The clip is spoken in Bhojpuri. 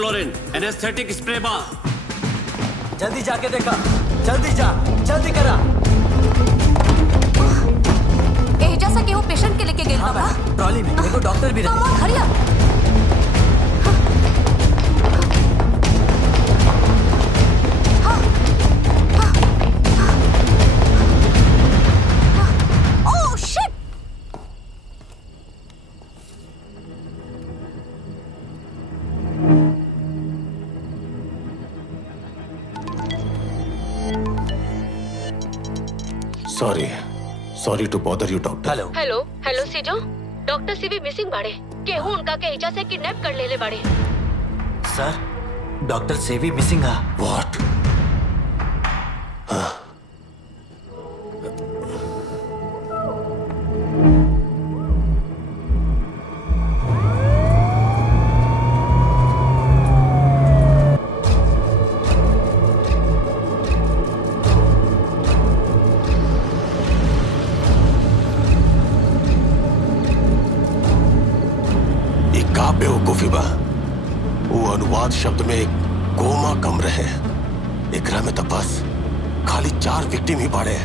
सेफाफ्लोरिन एनेस्थेटिक स्प्रे बा। जल्दी जाके देखा, जल्दी जा, जल्दी करा। एजा से केहू पेशेंट के लेके गेल हाँ बा। मैम, ट्रॉली में देखो डॉक्टर भी कम रहे। On, hurry up. Oh shit. Sorry to bother you doctor. Hello. Hello Sijo, doctor CV missing बाड़े। केहू उनका के एजा से किडनैप कर लेले बाड़े। सर, डॉक्टर सेवी मिसिंग है। व्हाट? बेवकूफी बा। वो अनुवाद शब्द में एक कोमा कम रहे। एकरा में तो बस खाली 4 विक्टिम ही बाड़े।